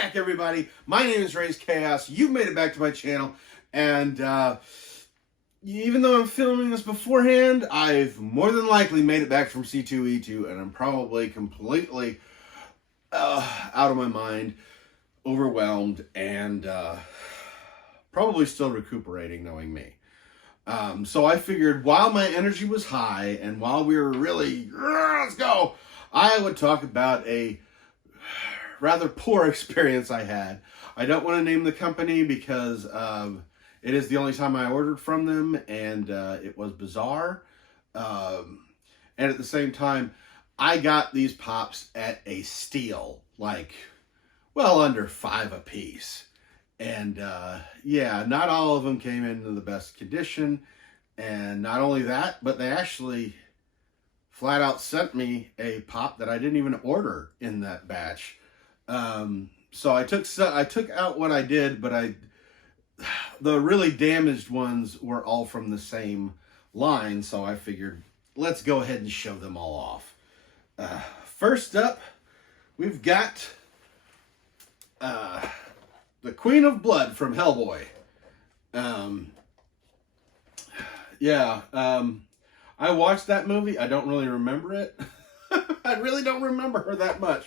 back, everybody. My name is Raze Chaos. You've made it back to my channel. And even though I'm filming this beforehand, I've more than likely made it back from C2E2. And I'm probably completely out of my mind, overwhelmed, and probably still recuperating, knowing me. So I figured while my energy was high and while we were really, let's go, I would talk about a rather poor experience I had. I don't want to name the company because it is the only time I ordered from them, and it was bizarre. And at the same time, I got these pops at a steal, like, well, under $5 a piece. And yeah, not all of them came into the best condition. And not only that, but they actually flat out sent me a pop that I didn't even order in that batch. So I took out what I did, but the really damaged ones were all from the same line. So I figured, let's go ahead and show them all off. First up, we've got the Queen of Blood from Hellboy. I watched that movie. I don't really remember it. I really don't remember her that much.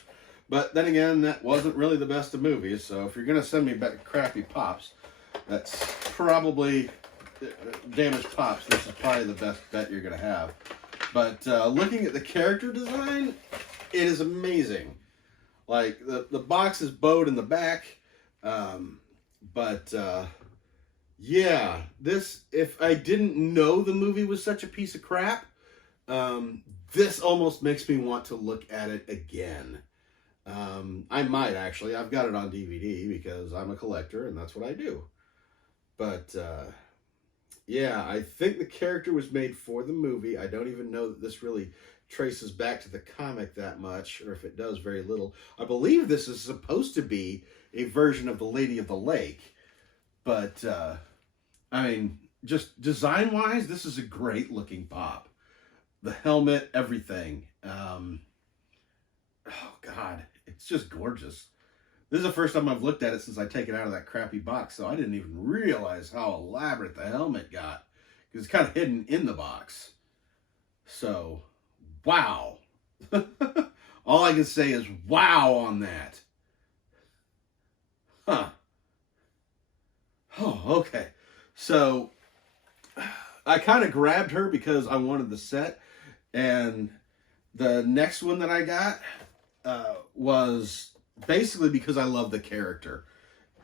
But then again, that wasn't really the best of movies. So if you're going to send me back crappy pops, that's probably damaged pops. This is probably the best bet you're going to have. But looking at the character design, it is amazing. Like, the box is bowed in the back. Yeah, this, if I didn't know the movie was such a piece of crap, this almost makes me want to look at it again. I might actually. I've got it on DVD because I'm a collector and that's what I do. But, yeah, I think the character was made for the movie. I don't even know that this really traces back to the comic that much, or if it does, very little. I believe this is supposed to be a version of the Lady of the Lake. But, I mean, just design-wise, this is a great-looking pop. The helmet, everything. Oh, God, it's just gorgeous. This is the first time I've looked at it since I take it out of that crappy box, so I didn't even realize how elaborate the helmet got, because it's kind of hidden in the box. So, wow. All I can say is wow on that. Huh. Oh, okay. So, I kind of grabbed her because I wanted the set, and the next one that I got was basically because I love the character.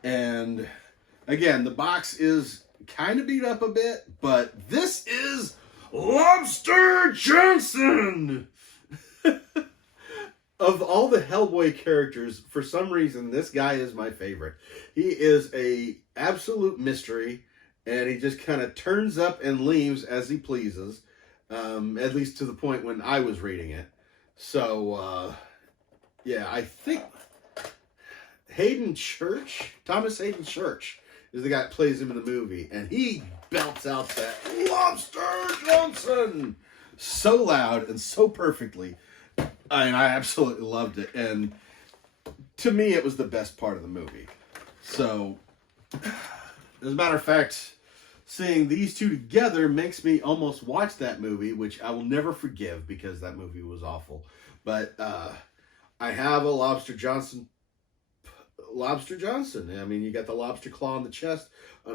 And again, the box is kind of beat up a bit, but this is Lobster Johnson! Of all the Hellboy characters, for some reason, this guy is my favorite. He is a absolute mystery, and he just kind of turns up and leaves as he pleases, at least to the point when I was reading it. So, yeah, I think Thomas Hayden Church is the guy that plays him in the movie, and he belts out that Lobster Johnson so loud and so perfectly. And I absolutely loved it. And to me, it was the best part of the movie. So, as a matter of fact, seeing these two together makes me almost watch that movie, which I will never forgive because that movie was awful. But I have a Lobster Johnson. I mean, you got the lobster claw on the chest,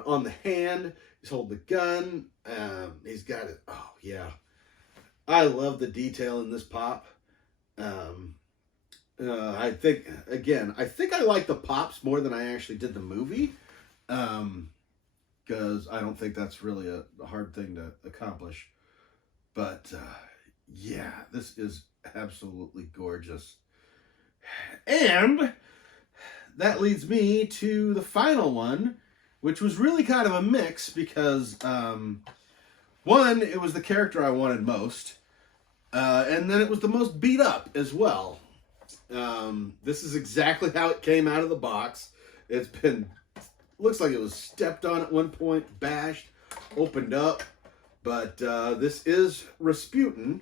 on the hand. He's holding the gun. He's got it. Oh, yeah. I love the detail in this pop. I think I like the pops more than I actually did the movie, because I don't think that's really a hard thing to accomplish. But yeah, this is absolutely gorgeous. And that leads me to the final one, which was really kind of a mix because one, it was the character I wanted most. And then it was the most beat up as well. This is exactly how it came out of the box. It's been, looks like it was stepped on at one point, bashed, opened up. But this is Rasputin.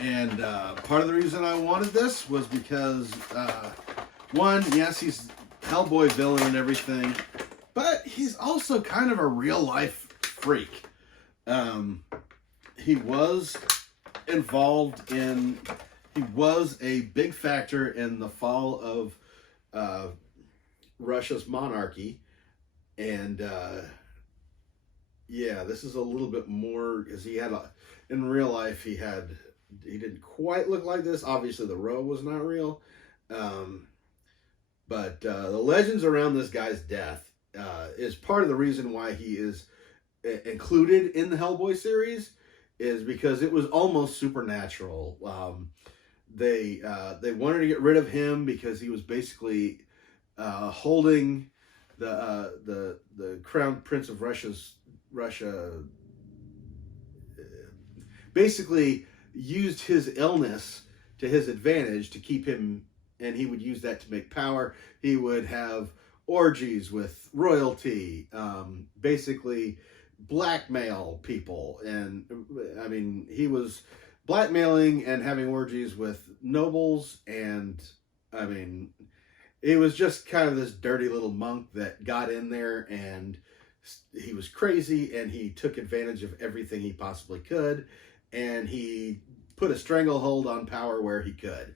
And part of the reason I wanted this was because One, yes, he's Hellboy villain and everything, but he's also kind of a real life freak. He was involved in, he was a big factor in the fall of Russia's monarchy. And yeah, this is a little bit more, because he had in real life he didn't quite look like this. Obviously the robe was not real, but the legends around this guy's death is part of the reason why he is included in the Hellboy series, is because it was almost supernatural. They wanted to get rid of him because he was basically holding the Crown Prince of Russia basically used his illness to his advantage to keep him, and he would use that to make power. He would have orgies with royalty, basically blackmail people. And I mean, he was blackmailing and having orgies with nobles, and I mean, it was just kind of this dirty little monk that got in there, and he was crazy, and he took advantage of everything he possibly could, and he put a stranglehold on power where he could.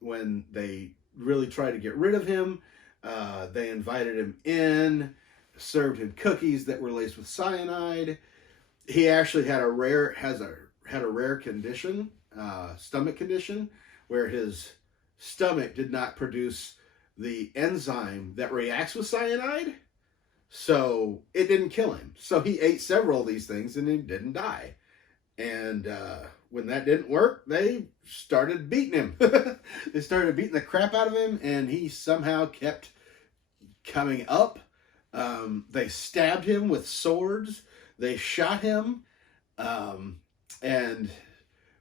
When they really tried to get rid of him, they invited him in, served him cookies that were laced with cyanide. He actually had a rare condition, stomach condition, where his stomach did not produce the enzyme that reacts with cyanide, so it didn't kill him. So he ate several of these things and he didn't die. And when that didn't work, they started beating him. They started beating the crap out of him, and he somehow kept coming up. They stabbed him with swords. They shot him. And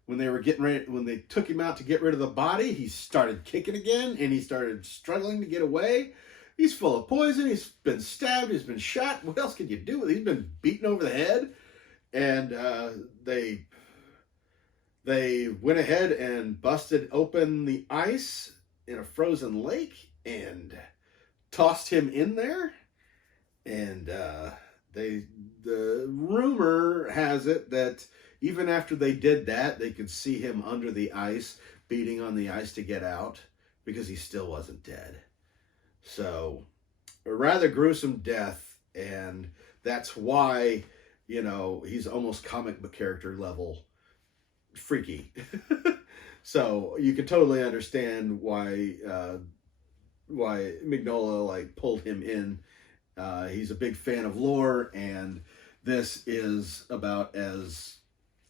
when they were getting ready, when they took him out to get rid of the body, he started kicking again, and he started struggling to get away. He's full of poison. He's been stabbed. He's been shot. What else could you do with it? He's been beaten over the head. And they went ahead and busted open the ice in a frozen lake and tossed him in there. And the rumor has it that even after they did that, they could see him under the ice, beating on the ice to get out, because he still wasn't dead. So, a rather gruesome death, and that's why, you know, he's almost comic book character level freaky. So you can totally understand why Mignola like pulled him in. He's a big fan of lore, and this is about as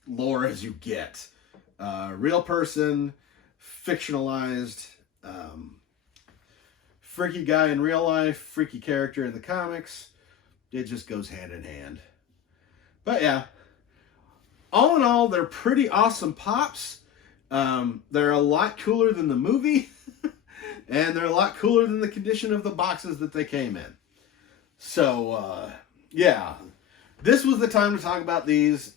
lore as you get. Real person, fictionalized, freaky guy in real life, freaky character in the comics. It just goes hand in hand. But yeah, all in all, they're pretty awesome pops. They're a lot cooler than the movie, and they're a lot cooler than the condition of the boxes that they came in. So, yeah, this was the time to talk about these,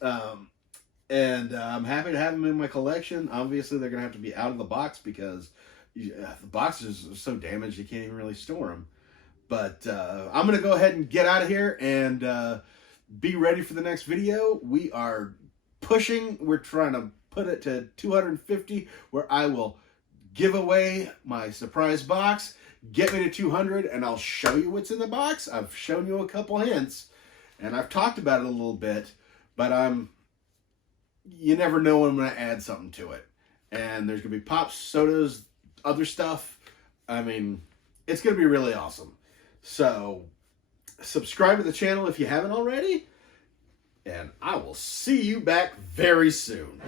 and I'm happy to have them in my collection. Obviously, they're going to have to be out of the box because the boxes are so damaged you can't even really store them. But I'm going to go ahead and get out of here and be ready for the next video. We are pushing. We're trying to put it to 250, where I will give away my surprise box. Get me to 200, and I'll show you what's in the box. I've shown you a couple hints, and I've talked about it a little bit, but you never know when I'm going to add something to it. And there's going to be pops, sodas, other stuff. I mean, it's going to be really awesome. So, subscribe to the channel if you haven't already, and I will see you back very soon.